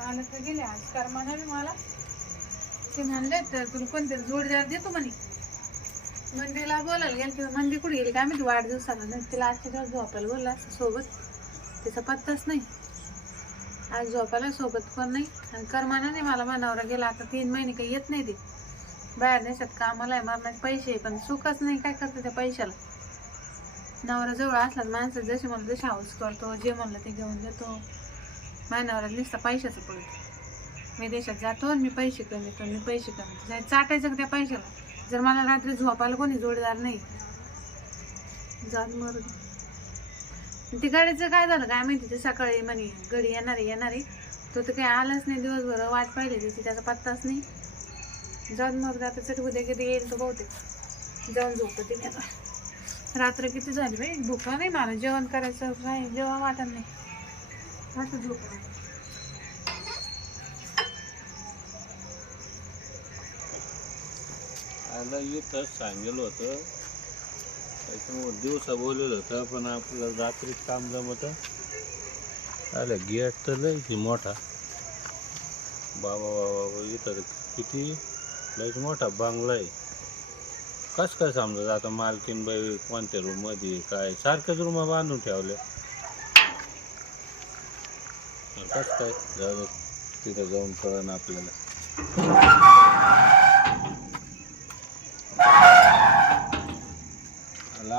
मला तर गेले. आज कर म्हणाले मला ते म्हणले तर तुला कोणतरी जोडीदार देतो म्हणे. मंदिरला बोलायला गेलं किंवा मंदिर कुठे गेली काय माहिती? वाढदिवसाला नाही तिला आजच्या दिवस झोपायला बोलला सोबत. तिचा पत्ताच नाही. आज झोपायला सोबत कोण नाही. आणि करमाना नाही मला मनावर गेला आता तीन महिने काही येत नाही ते. बाहेर देशात कामाला आहे मरणाचे पैसे पण सुखच नाही काय करते त्या पैशाला? नवरा जवळ असला माणसं जसे म्हणलं तशी हाऊस करतो जे म्हणलं ते घेऊन देतो. माझ्या नवऱ्याला पैशाचं पडतो मी देशात जातो आणि मी पैसे कमवतो मी पैसे कमवतो. चाटायचं का त्या पैशाला? जर मला रात्री झोपायला कोणी जोडीदार नाही. जात मर ते गाडीचं काय झालं? काय माहिती? ते सकाळी म्हणे घडी येणार आहे येणार. आहे तो तर काही आलाच नाही. दिवसभर वाट पाहिली तिथे त्याचा पत्ताच नाही. जाऊन मग आता चट उद्या किती येईल तो बहुतेक. जाऊन झोपतो तिने आता रात्र किती झाली बाई? भूका नाही. मला जेवण करायचं काय जेवण वाटत नाही. आता झोप आला. सांगेल होतं. त्याच्यामुळे दिवसा बोललेलं होतं पण आपलं रात्री काम जमत. आलं गेट तर लय की मोठा. बाबा बाबा इथं किती? लयच मोठा बंगला आहे. कस काय समजा आता मालकीन बाई कोणत्या रूममध्ये काय? सारख्याच रूम बांधून ठेवल्या. कसं काय जाऊ दे. तिथं जाऊन कळण आपल्याला.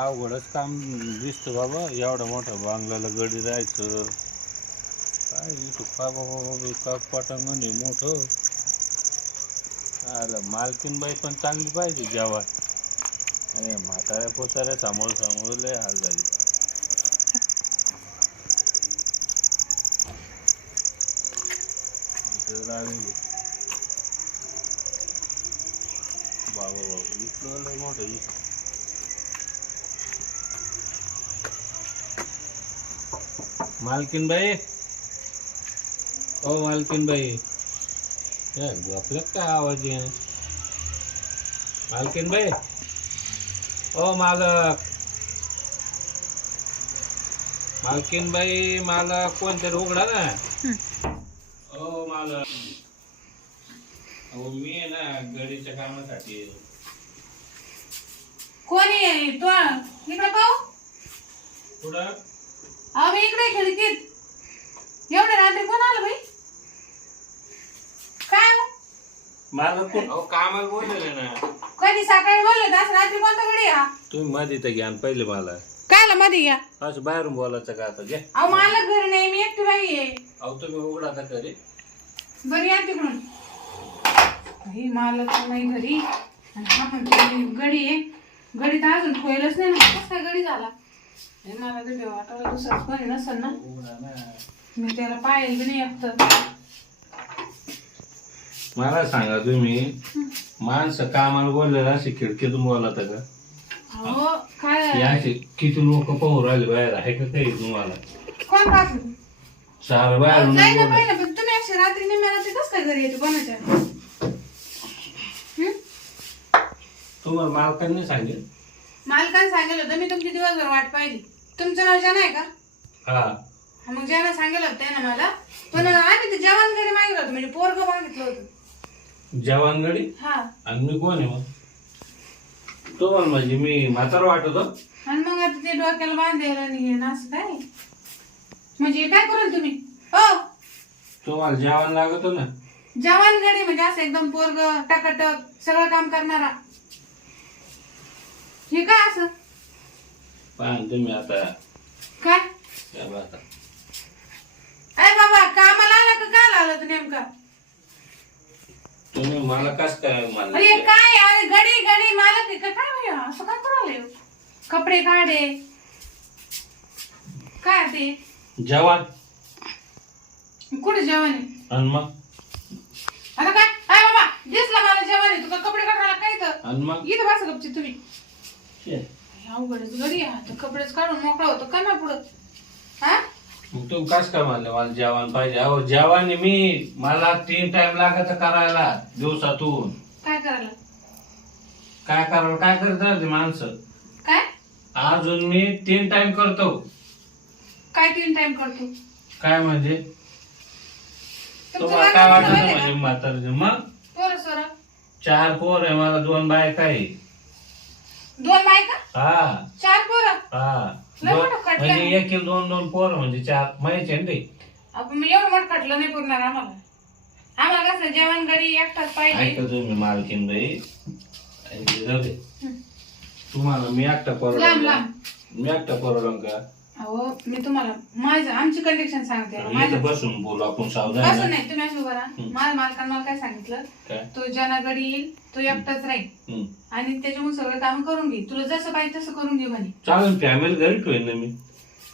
अवघडच काम दिसतं बाबा एवढं मोठं बांगल्याला गडी राहायचं. काय इथं का बाबा बाबा का पटांगण आहे मोठं. आलं मालकीन बाई पण चांगली पाहिजे जेव्हा अरे म्हाताऱ्या पोताऱ्या सांभाळ सांभाळ लय हाल झाली. इथं लागली बाबा बाबा इथलं लय मोठं इथं मालकीन बाई ओ मालकीन बाई या झोपल्यात काय आवाज आहे मालकीन बाई ओ अहो मी आहे ना गडीच्या कामासाठी. कोणी आहे? तो इकडे पाहू? कुठं? अहो मी इकडे खिडकीत. एवढ्या रात्री कोण आलं बाई? काय हो? कोण अहो कामाला बोललेले ना. कधी सकाळी बोलले तास रात्री कोणता गडी हा? तुम्ही मध्ये तर घ्या पहिले मला. काय आला मध्ये घ्या? असं बाहेरून बोलायचं का आता? घ्या. अहो मला घरी नाही मी एकटी बाई आहे. अहो तुम्ही उघडा का तरी बरी या तिकडून. बाई मला तर नाही घरी. आणि हा पण ती गडी आहे. गडी तर अजून ठेवलंच नाही ना. कसं काय गडी झाला? हे मला तर वाटायला दुसराच कोणी नसेल ना. मी त्याला पाहिलं बी नाही एकतर. मला सांगा तुम्ही माणसं कामाला बोललेलं असे खिडकीतून बोलत का? काय? किती लोक पाहून राहिले बाहेर आहे का काही तुम्हाला? कोण पाहतो? चार बाहेर जाय ना पहिलं पण तुम्ही अशी रात्री नाही रात्री कसं काय घरी येते कोणाच्या हं? तुम्हाला मालकांनी सांगेल. मालकाने सांगितलं होतं मी तुमची दिवसभर वाट पाहिली. तुमचं नाव जन आहे का? हा. हा, मग ज्यानं सांगितलं होतं त्यानं मला. पण आम्ही ते जेवण घरी मागितलं होतं म्हणजे पोरग मागितलं होतं. जवानगडी हा. आणि मी कोण आहे मग? तुम्हाला म्हणजे मी म्हातार वाटतो आणि मग आता ते डोक्याला बांधायला नाही हे ना असं काय? म्हणजे काय कराल तुम्ही? हो. तुम्हाला जेवण लागतो ना. जवान गडी म्हणजे असं एकदम पोरग टकाटक सगळं काम करणारा. हे काय असं? पहा तुम्ही आता. काय? या बा आता. अरे बाबा कामाला आला का? काल आला तू नेमका? तुम्ही मला कस काय मला अरे काय अरे गडी गडी मालक आहे का? काय भैया असं काय करायला कपडे काढे. काय ते? जवान कुठे जेवण आहे? आणि मग? आता काय? अरे बाबा दिसला मला जेवण आहे. तुका कपडे काढायला काय तर आणि मग? इथं बसा गपची तुम्ही. शे. अवघडच गडी आहे आता कपडेच काढून मोकळा होतो. काय ना पुढं? हा? मग तुम्ही कस काय म्हणले मला जेवण पाहिजे? अहो जेवण आहे मी. मला तीन टाइम लागत करायला दिवसातून. काय करायला? काय करावं काय करतात ते माणसं? काय? अजून मी तीन टाइम करतो. काय तीन टाइम करतो? काय म्हणजे? तुम्हाला काय वाटत म्हणजे? म्हातारचे? मग? पोरं सोरं? चार पोर आहे मला दोन बायका आहे. दोन बायका? हा. चार पोरं? हा. लय दोन- मोठं खटलं. म्हणजे एक एक दोन दोन पोर म्हणजे चार माहिती आहे ना ते? आपण मी एवढं मोठं खटलं नाही पुरणार आम्हाला. आम्हाला कसं जेवण गडी एकटाच पाहिजे. ऐका तुम्ही मालकीन बाई. ऐका जाऊ दे. हं. तुम्हाला मी एकटा लांब परवडला लांब. मी एकटा परवडला का? अहो मी तुम्हाला माझं आमची कंडिशन सांगते इथं माझं बसून बोलू आपण सावधान. नाही तुम्ही असं हं. माझ्या मालकानं मला काय सांगितलं? काय? तो जनागडी येईल तो एकटाच राहील. आणि त्याच्यामुळे सगळं काम करून घे. तुला जसं पाहिजे तसं करून घे म्हणे. चालेल फॅमिली घरी ठेवेन ना मी.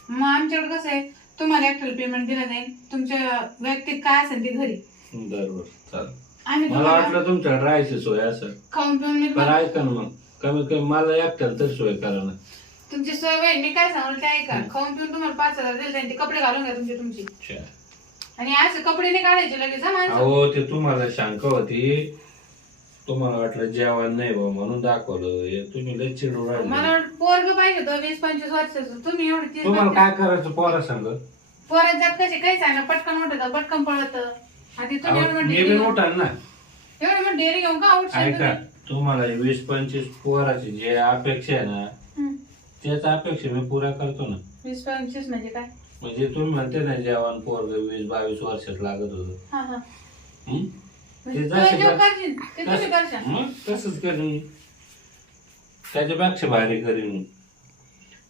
मग आमच्याकडे कसं आहे तुम्हाला एकट्याला पेमेंट दिलं जाईल तुमच्या वैयक्तिक काय असेल ते घरी. बरोबर चालेल. आम्ही मला तुम्हाला वाटलं तुमच्याकडे राहायची सोय असं खाऊन पिऊन मी पण ऐका ना मग. कमीत कमी मला एकट्याला तरी सोय करा ना. तुमची सवय आहे, मी काय सांगू ते ऐका. खाऊन पिऊन तुम्हाला पाच हजार दिले जाईल ते कपडे घालून घ्या तुमचे तुमची. अच्छा. आणि असे कपडे नाही काढायचे लगेच हा माणसं. अहो ते तुम्हाला शंका होती. तुम्हाला वाटलं जेवण नाही भाऊ म्हणून दाखवलं. हे तुम्ही लय चिडू मला राहिले पोरग पाहिजे होतं वीस पंचवीस वर्षाचं. तुम्ही एवढे तीस तुम्हाला काय करायचं पोरा सांग? पोरात जात कसे? काही सांगा. पटकन मोठं पटकन पळत. आधी तुम्ही एवढं मी डेअरी बी मोठा ना. एवढं डेअरी घेऊन का ऐका. तुम्ही? तुम्हाला वीस पंचवीस पोराची जे अपेक्षा आहे ना. त्याच अपेक्षा मी पुऱ्या करतो ना. वीस पंचवीस म्हणजे काय? म्हणजे तुम्ही म्हणते ना जेवण पोरग वीस बावीस वर्षात लागत होत. हा हा. हं? म्हणजे ते तू जसे जो कर- करशील ते तुम्ही करशाल. मग तसंच करीन. त्याच्यापेक्षा भारी करीन.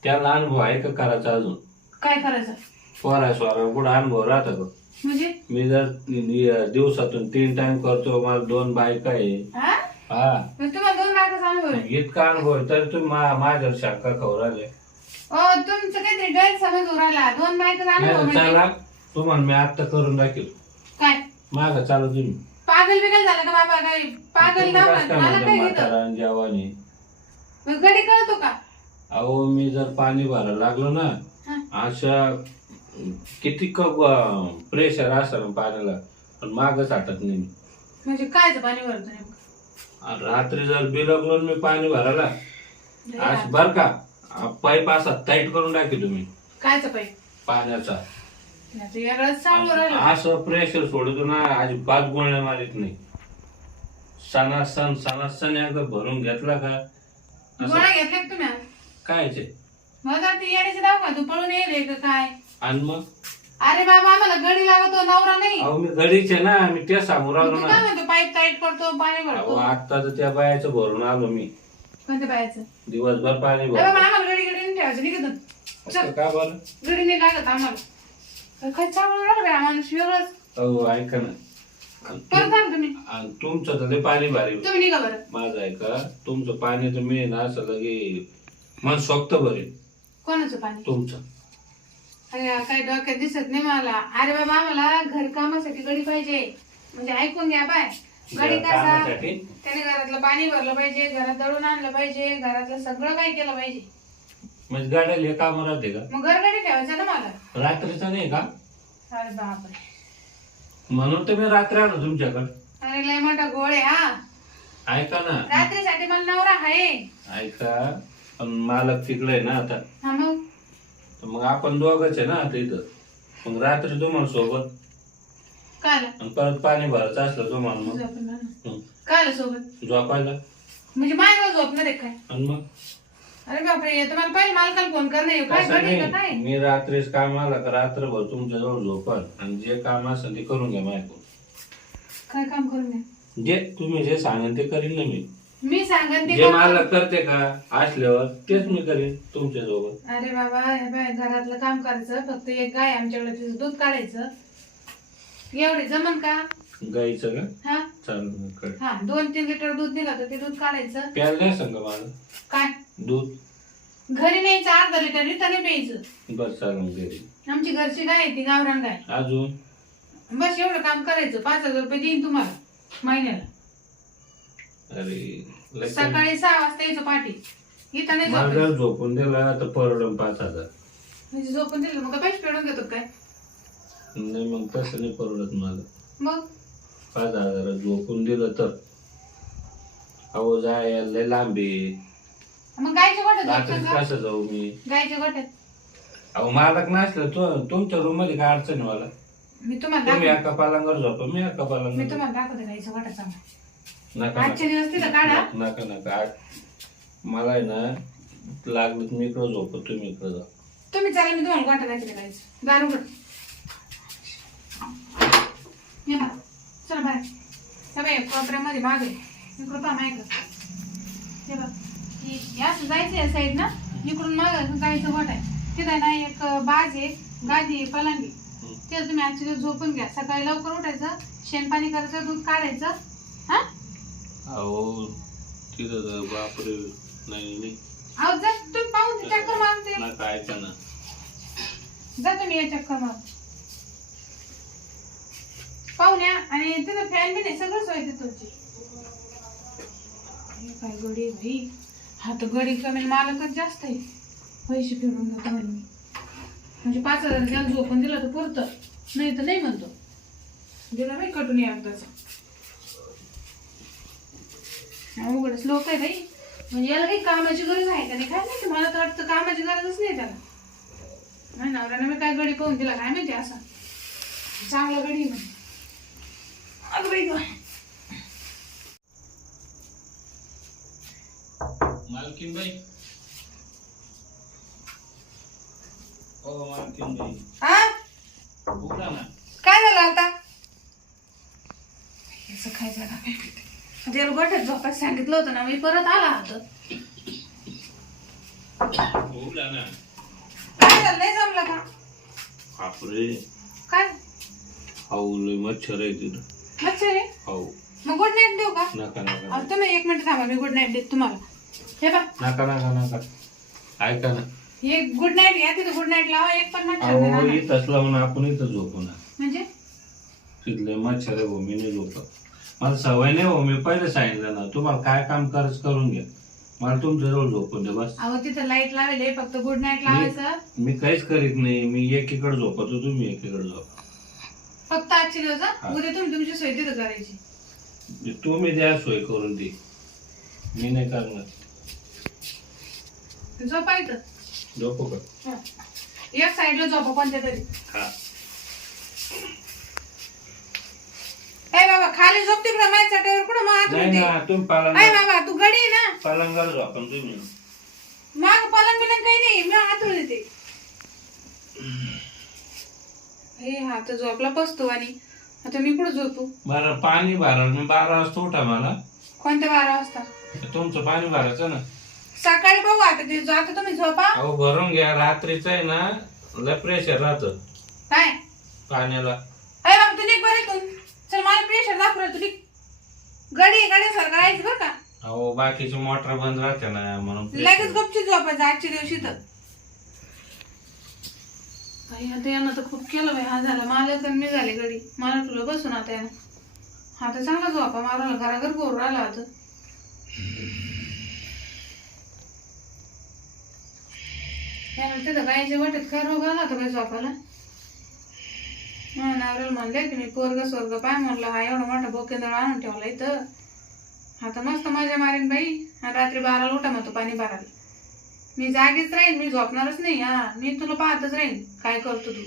त्याला अनुभव आहे का करायचा अजून? काय करायचं? स्वरा स्वरा कुठं अनुभव राहता का? म्हणजे? मी जर नि- दिवसातून तीन टाइम करतो मला दोन बायका आहे. हा? हा. तुम्हाला दोन आहे इतका अनुभव आहे तर तुम्ही मा- माझ्यावर शंका खाऊ राहिले. अहो, तुमचं काहीतरी गैरसमज राहिला. दोन नाही, म्हणजे चला. तुम्हाला मी आता करून दाखल. काय? माग चालू तुम्ही. पागल बिगल झालं का बाबा? काय पागल तुम्ही नाव कसं काय मला म्हणता काय घेतं? म्हातारा आणि जवानी? मग गडी कळतो का? अहो मी जर पाणी भरायला लागलो ना हा. अशा किती प्रेशर असं ना पाण्याला. पण मागच हटत नाही मी. म्हणजे कायचं पाणी भरतो नेमकं? रात्री जर बिलगलो मी पाणी भरायला आज. बर का पाईप असा टाईट करून टाकी तुम्ही. कायचं पाहिजे पाण्याचा. वेगळंच चालू राहिलं. असं प्रेशर सोडतो ना अजिबात गोळ्या मारित नाही. सणासण सणासण एकदा भरून घेतला का? असं गोळ्या घेतल्या का तुम्ही आज? काय ते? मला तर ती येण्याची दाव का तू पळून येईल का काय? आणि मग? अरे बाबा आम्हाला गडी लागतो नवरा नाही. अहो मी घडीचे ना मी ते सांगू राहिलो तू ना. काय म्हणतो पाईप टाईट करतो पाणी अहो भरतो? आता तर त्या बायाचं भरून आलो मी. कोणत्या बायाचं? दिवसभर पाणी बाबा भरतो. आम्हाला गडी गडी नाही ठेवायचं निघत चल. का बरं? गडी नाही लागत आम्हाला. काय चालू राहिलं बाई, माणूस वेगळंच. अहो ऐका ना. आणि परत तुम- आण तुम्ही. आणि तुमचं तर लय पाणी भारी तुम्ही निघा बरं. माझं ऐका तुमचं पाणी मी ना असं लगे मन सोक्त भरेल. कोणाचं पाणी? तुमचं. अरे काय डोक्यात दिसत नाही मला. अरे बाबा आम्हाला घर कामासाठी गडी पाहिजे. म्हणजे ऐकून घ्या बाय. गडी कसा? कामासाठी? त्याने घरातलं पाणी भरलं पाहिजे घरात दळून आणलं पाहिजे घरातलं सगळं काही केलं पाहिजे. म्हणजे गाड्याला काम राहते का? मग घर गडी ठेवायचं ना मला? रात्रीचं नाही का? अरे बापरे. म्हणून मी रात्री आलो तुमच्याकडे. अरे लय मोठा गोळ आहे हा. ऐका ना. रात्रीसाठी मला नवरा आहे. ऐका पण मालक तिकडे आहे ना आता. हा मग? तर मग आपण दोघच आहे ना आता इथं. मग रात्री तुम्हाला सोबत. काल आणि परत पाणी भरायचं असलं तुम्हाला मग. हं. काल सोबत? झोपायला. म्हणजे माझ्यावर झोपणार आहे काय? आणि मग? अरे बापरे तुम्हाला पहिले मालकाला फोन करणे काय असं का काय नाही मी रात्रीच काम आला का रात्रभर तुमच्याजवळ झोपाल. आणि जे काम असेल ते करून घ्या माझ्याकडून. काय काम करून द्या जे तुम्ही जे सांगेन ते करीन ना मी. मी सांगन ते जे काम- मला करते का असल्यावर तेच मी करीन तुमच्यासोबत अरे बाबा हे बाय घरातलं काम करायचं फक्त एक गाय आमच्याकडे तिचं दूध काढायचं. एवढे जमन का? गाईचं का? हा? कळ हा दोन तीन लिटर दूध निघालं तर ते दूध काढायचं. प्यायला नाही सांगा मला काय? दूध? घरी न्यायचं अर्धा लिटर नाही प्यायचं. बस चालेल घरी. आमची घरची गाय आहे ती गावरान गाय. अजून? बस एवढं काम करायचं. पाच हजार रुपये देईन तुम्हाला महिन्याला. अरे लय कमी. सकाळी सहा वाजता यायचं पाठी इथं नाही मला झोपायचं. जर झोपून दिला तर परवडून पाच हजार. म्हणजे झोपून दिलं मग पैसे फेडून घेतो काय? नाही मग तसं नाही परवडत मला मग? पाच हजार झोपून दिलं तर. अहो जाय लय लांबी मग गायच्या गोट्यात रात्री झोपतं का? कसं जाऊ मी? गायच्या गोट्यात अहो मालक नसलं तो तुमच्या रूममध्ये काय अडचण आहे मला? मी तुम्हाला तुम्ही दाखव एका पालांवर झोपा मी एका मी पालांवर तुम्हाला दाखवते वाटा चांगला नका आजचे दिवस तिथं काढा. नका मला आहे ना लागलं मी इकडं झोपतो तुम्ही इकडं जा. तुम्ही चालेल मी तुम्हाला वाटा दाखवते गाईचं दारू उघड. ये बा चला बाहेर. हे बाई कोपऱ्यामध्ये माग आहे. इकडं पहा माहिती हे बघ. ही हे असं जायचं या साईड ना? इकडून माग गाईचं वाट आहे. तिथं ना एक बाज आहे गादी आहे पलंगी. ते तुम्ही आजच्या दिवस झोपून घ्या. सकाळी लवकर उठायचं शेणपाणी करायचं दूध काढायचं हा? अहो तिथं तर बापरे नाही नाही. अहो जा तुम्ही पाहून ते चक्कर मारून ते नका ऐका ना जा तुम्ही या चक्कर मारून. पाहून या. आणि तिथं फॅन बी नाही सगळं सोय आहे तुमची. हे काय गडी भाई हा तर गडी कमी मालकच जास्त आहे. पैसे फिरून देतो म्हणे मी. म्हणजे पाच हजार द्यायला झोपून दिलं तर पुरतं. नाही तर नाही म्हणतो. दिला बाई कटून या तसं अवघडच लोक आहे बाई. म्हणजे याला काही कामाची गरज आहे का नाही? काय माहिती मला तर वाटतं कामाची गरजच नाही त्याला. नाही नवऱ्याने मी काय गडी पाहून दिला काय माहिती असा. चांगला गडी आहे म्हणे. अगं बाई गं. मालकीन बाई. हो मालकीन बाई. हा बोला ना. काय झालं आता? याचं काय झालं? काय माहिती. आता याला गोठ्यात झोपायला सांगितलं होतं ना मी परत आला होता. बोला ना. काय झालं नाही जमलं का? बापरे. काय? हाऊ लय मच्छर आहे तिथं. मच्छर आहे? हाऊ मग गुड नाईट देऊ का? नका नका अहो, तुम्ही एक मिनिट थांबा मी गुड नाईट देते तुम्हाला. हे बघ. नका नका नका. ऐका ना. हे गुड नाईट घ्या तिथं गुड नाईट लावा एक पण मच्छर नाही अहो राहणार. इथंच लावून आपण इथं झोपू ना. म्हणजे? तिथले मच्छर आहे भाऊ मी नाही झोपत. मला सवय नाही भाऊ मी पहिले सांगितलं ना तुम्हाला काय काम करायचं करून घ्या. मला तुमच्या जवळ झोपून दे बस. अहो तिथं लाइट लावेल फक्त गुड नाईट लावायचं. मी काहीच करीत नाही मी एकीकडे झोपतो तुम्ही एकीकडे झोप. फक्त आजचे दिवस हा? हा. उद्या तुम्ही तुमची सोय तिथं करायची. तुम्ही द्या सोय करून ती मी नाही करणार. झोपायचं झोपू का? हा. एक साईडला झोपा कोणत्या तरी. हा. ए बाबा खाली झोप तिकडं माझ्या चटईवर कुठं मग नाही आतमध्ये ना तुम्ही पालंग बाबा तू गडी आहे ना? पालंगावर झोपा तुम्ही. माग पलंग बिलंग काही नाही मी आतून येते हे हा तर झोपला बसतो आणि आता मी कुठं झोपू? बरं पाणी भरा मी बारा वाजता उठा मला. कोणत्या बारा वाजता? तुमचं पाणी भरायचं ना. सकाळी बघू आता ते जो- आता तुम्ही झोपा. अहो भरून घ्या. रात्रीचं आहे ना लय प्रेशर राहतं. काय? पाण्याला अरे बाबा तू निघ बरं इथून चल मला प्रेशर दाखव रे, तू निघ गडी गड्यासारखं राहायचं बरं का? अहो बाकीची मोटर बंद राहते ना म्हणून लगेच. गपची झोपायचं आजच्या दिवशी तर. काही आता यानं तर खूप केलं बाई हा झाला. मला तर मी झाले गडी. मला तुला बसून आता यानं हा तर चांगला झोपा मारायला घराघर गोर राहिला आता. यानं तिथं गायच्या वाटेत काय रोग आला होता काय झोपायला? नवऱ्याला म्हणले की मी पोरग स्वर्ग पाय म्हणलं. हा एवढा मोठा बोकेंदळ आणून ठेवला इथं. आता मस्त मजा मारीन बाई. रात्री बाराला उठा म्हणतो पाणी बाराला मी जागीच राहीन मी झोपणारच नाही हा. मी तुला पाहतच राहीन. काय करतो तू?